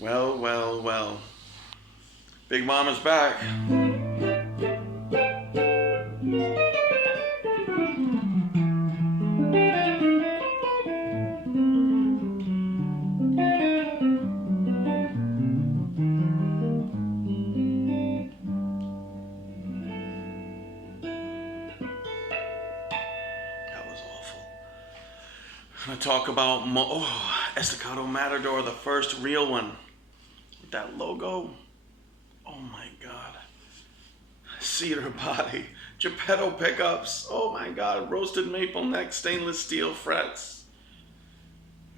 Well, well, well. Big Mama's back. That was awful. I'm gonna talk about Estacado Matador, the first real one. With that logo. Oh my god. Cedar body. Geppetto pickups. Oh my god. Roasted maple neck stainless steel frets.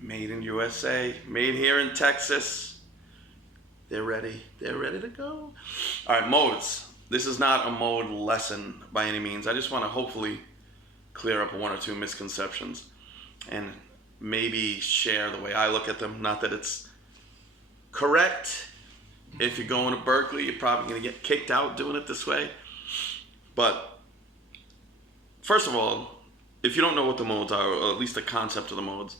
Made in USA. Made here in Texas. They're ready. They're ready to go. Alright, modes. This is not a mode lesson by any means. I just want to hopefully clear up one or two misconceptions and maybe share the way I look at them. Not that it's correct. If you're going to Berkeley, you're probably going to get kicked out doing it this way. But first of all, if you don't know what the modes are, or at least the concept of the modes,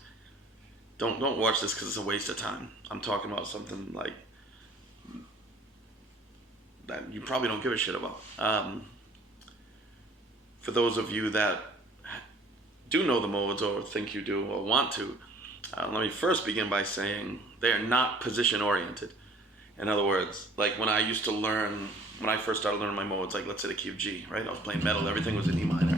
don't watch this because it's a waste of time. I'm talking about something like that you probably don't give a shit about. For those of you that do know the modes or think you do or want to, let me first begin by saying they are not position oriented. In other words, like when I first started learning my modes, like let's say the key of G, right? I was playing metal, everything was in E minor.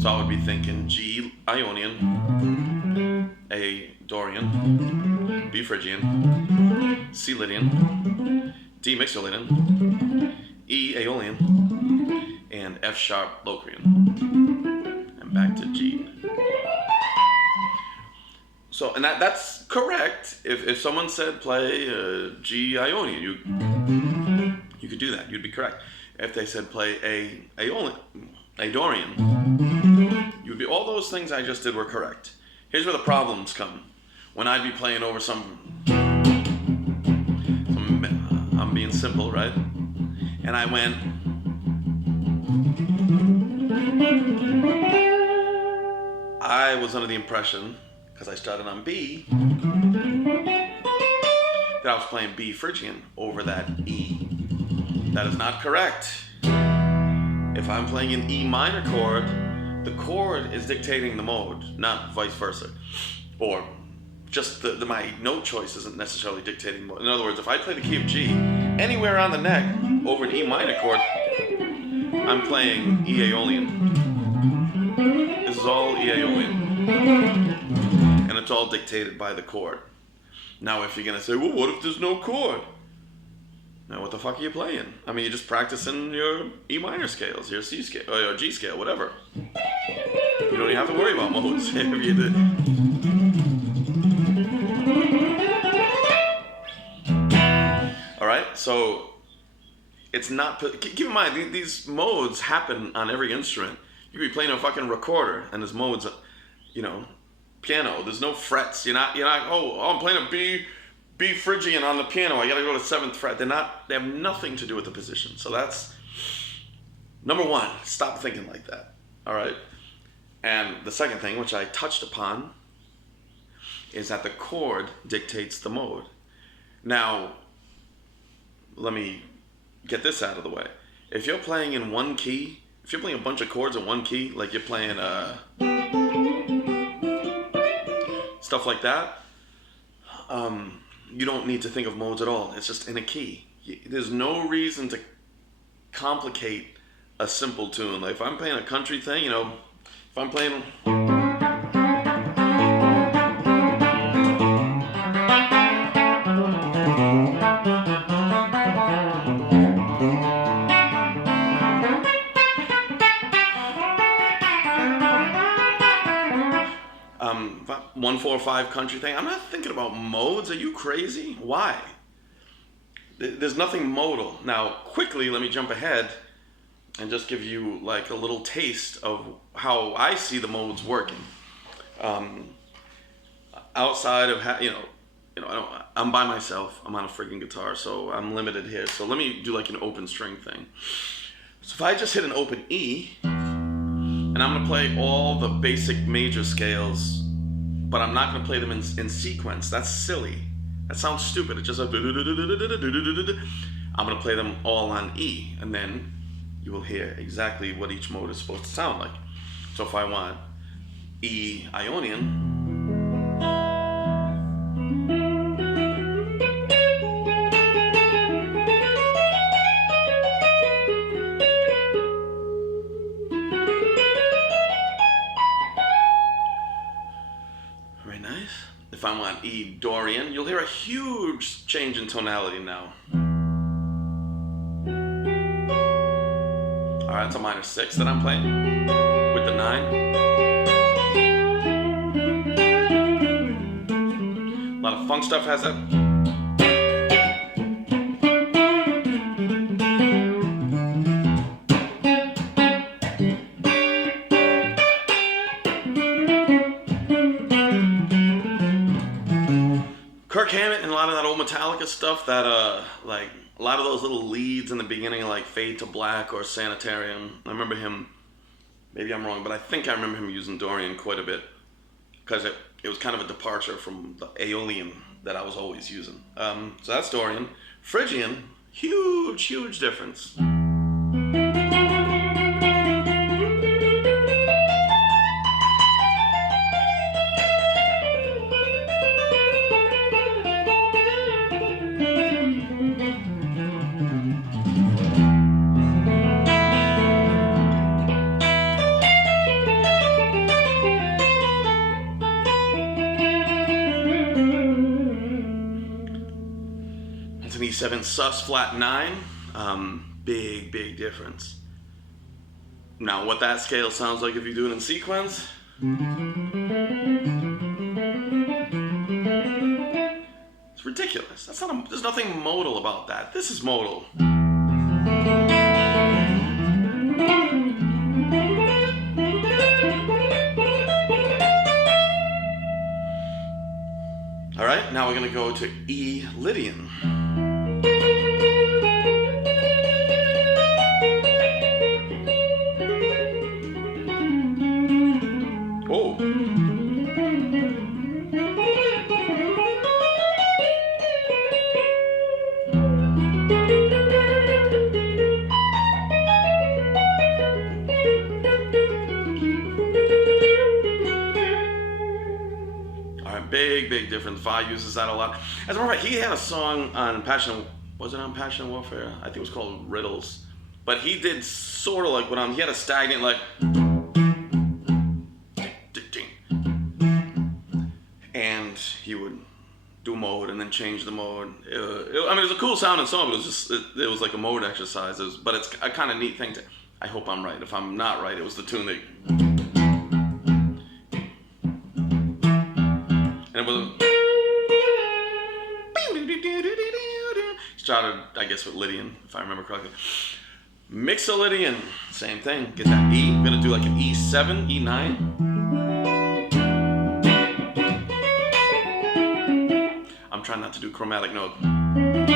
So I would be thinking G Ionian, A Dorian, B Phrygian, C Lydian, D Mixolydian, E Aeolian, and F sharp Locrian. And back to G. So, and that's correct. If someone said play G Ionian, you could do that. You'd be correct. If they said play A Dorian, you'd be, all those things I just did were correct. Here's where the problems come. When I'd be playing over I'm being simple, right? And I went, I was under the impression, because I started on B, that I was playing B Phrygian over that E. That is not correct. If I'm playing an E minor chord, the chord is dictating the mode, not vice versa. Or just my note choice isn't necessarily dictating the mode. In other words, if I play the key of G anywhere on the neck over an E minor chord, I'm playing E Aeolian. This is all E Aeolian. And it's all dictated by the chord. Now, if you're going to say, well, what if there's no chord? Now, what the fuck are you playing? I mean, you're just practicing your E minor scales, your C scale, or your G scale, whatever. You don't even have to worry about modes if you did. Alright, so it's not, keep in mind, these modes happen on every instrument. You could be playing a fucking recorder, and there's modes, piano, there's no frets. You're not, oh, I'm playing a B Phrygian on the piano, I gotta go to 7th fret. They have nothing to do with the position. So that's number one, stop thinking like that. Alright? And the second thing, which I touched upon, is that the chord dictates the mode. Now, let me get this out of the way. If you're playing in one key, if you're playing a bunch of chords in one key, like you're playing stuff like that, you don't need to think of modes at all. It's just in a key. There's no reason to complicate a simple tune. Like if I'm playing a country thing, if I'm playing... 1-4-5 country thing. I'm not thinking about modes. Are you crazy? Why? There's nothing modal. Now, quickly, let me jump ahead and just give you like a little taste of how I see the modes working. Outside of I'm by myself. I'm on a friggin' guitar, so I'm limited here. So let me do like an open string thing. So if I just hit an open E, and I'm gonna play all the basic major scales, but I'm not gonna play them in sequence. That's silly. That sounds stupid. It's just like I'm gonna play them all on E, and then you will hear exactly what each mode is supposed to sound like. So if I want E Ionian, very nice. If I want E Dorian, you'll hear a huge change in tonality now. Alright, that's a minor 6 that I'm playing with the 9. A lot of funk stuff has that. Kirk Hammett and a lot of that old Metallica stuff, that like a lot of those little leads in the beginning, like Fade to Black or Sanitarium. I remember him, maybe I'm wrong, but I think I remember him using Dorian quite a bit, because it was kind of a departure from the Aeolian that I was always using. So that's Dorian. Phrygian, huge difference. It's an E7 sus flat 9. Big difference. Now, what that scale sounds like if you do it in sequence. It's ridiculous. There's nothing modal about that. This is modal. All right, now we're gonna go to E Lydian. Oh. Big difference. Vi uses that a lot. As a matter of fact, he had a song on was it on Passion and Warfare? I think it was called Riddles. But he did sort of like he had a stagnant like, and he would do mode and then change the mode. I mean, it was a cool sounding song, but it was like a mode exercise. But it's a kind of neat thing to, I hope I'm right. If I'm not right, it was the tune that, and it was, started, I guess, with Lydian, if I remember correctly. Mixolydian, same thing. Get that E. I'm gonna do like an E7, E9. I'm trying not to do chromatic note. Not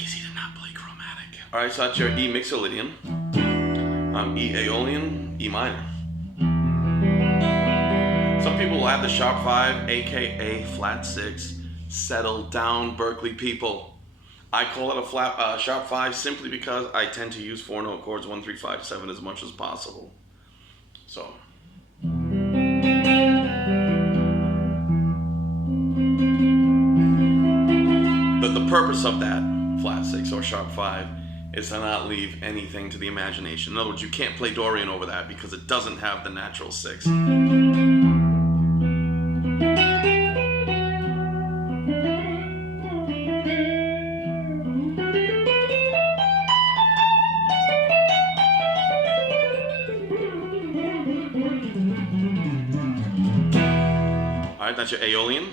easy to not play chromatic. All right, so that's your E Mixolydian. E Aeolian, E minor. Some people will add the sharp 5, aka flat 6. Settle down, Berkeley people. I call it a sharp 5 simply because I tend to use 4-note chords 1, 3, 5, 7 as much as possible. So. The purpose of that flat 6 or sharp 5 is to not leave anything to the imagination. In other words, you can't play Dorian over that because it doesn't have the natural 6. Alright, that's your Aeolian.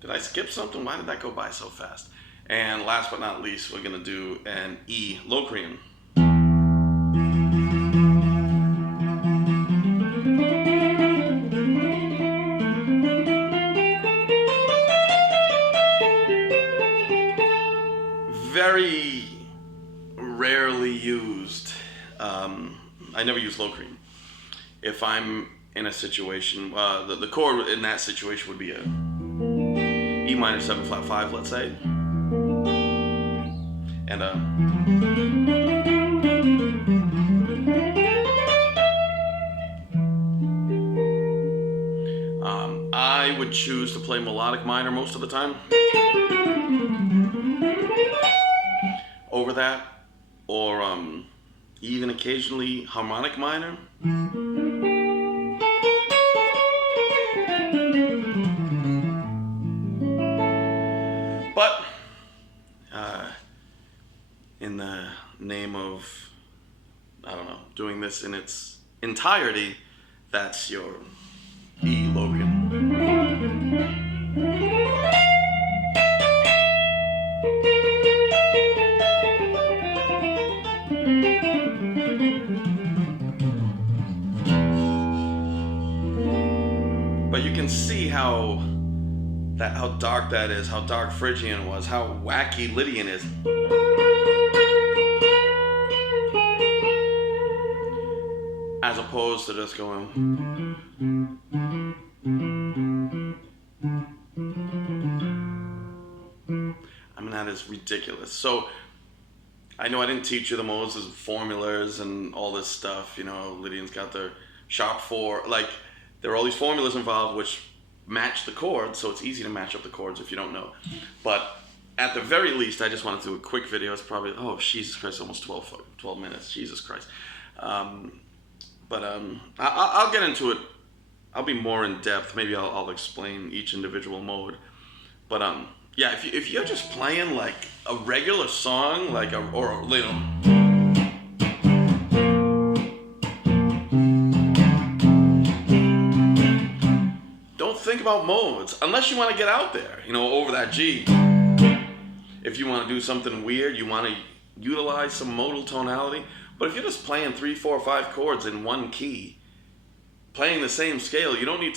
Did I skip something? Why did that go by so fast? And last but not least, we're going to do an E Locrian. rarely used. I never use low cream. If I'm in a situation, the chord in that situation would be a E minor 7 flat 5, let's say, and I would choose to play melodic minor most of the time over that, or even occasionally harmonic minor. But in the name of, I don't know, doing this in its entirety, that's your E Logan. But you can see how dark that is, how dark Phrygian was, how wacky Lydian is. As opposed to just going. I mean, that is ridiculous. So, I know I didn't teach you the Moses formulas and all this stuff. You know, Lydian's got their sharp 4. Like, there are all these formulas involved which match the chords, so it's easy to match up the chords if you don't know. But at the very least, I just wanted to do a quick video. It's probably, oh, Jesus Christ, almost 12 minutes. Jesus Christ. But I'll get into it. I'll be more in depth. Maybe I'll explain each individual mode. But yeah, if you're just playing like a regular song, like or you know, don't think about modes unless you want to get out there, you know, over that G. If you want to do something weird, you want to utilize some modal tonality. But if you're just playing 3, 4, 5 chords in one key, playing the same scale, you don't need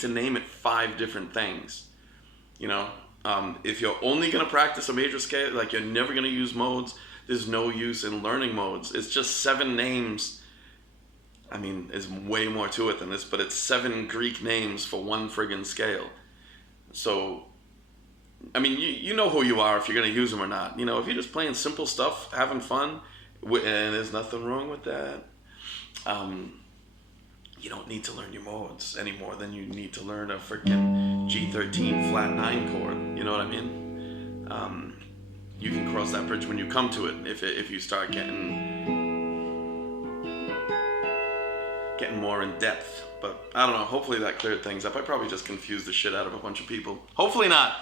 to name it 5 different things. You know, if you're only going to practice a major scale, like you're never going to use modes, there's no use in learning modes. It's just 7 names. I mean, there's way more to it than this, but it's 7 Greek names for one friggin' scale. So, I mean, you know who you are if you're going to use them or not. You know, if you're just playing simple stuff, having fun, and there's nothing wrong with that, you don't need to learn your modes any more than you need to learn a freaking G13 flat 9 chord. You know what I mean? You can cross that bridge when you come to it if you start getting more in depth. But I don't know, hopefully that cleared things up. I probably just confused the shit out of a bunch of people. Hopefully not.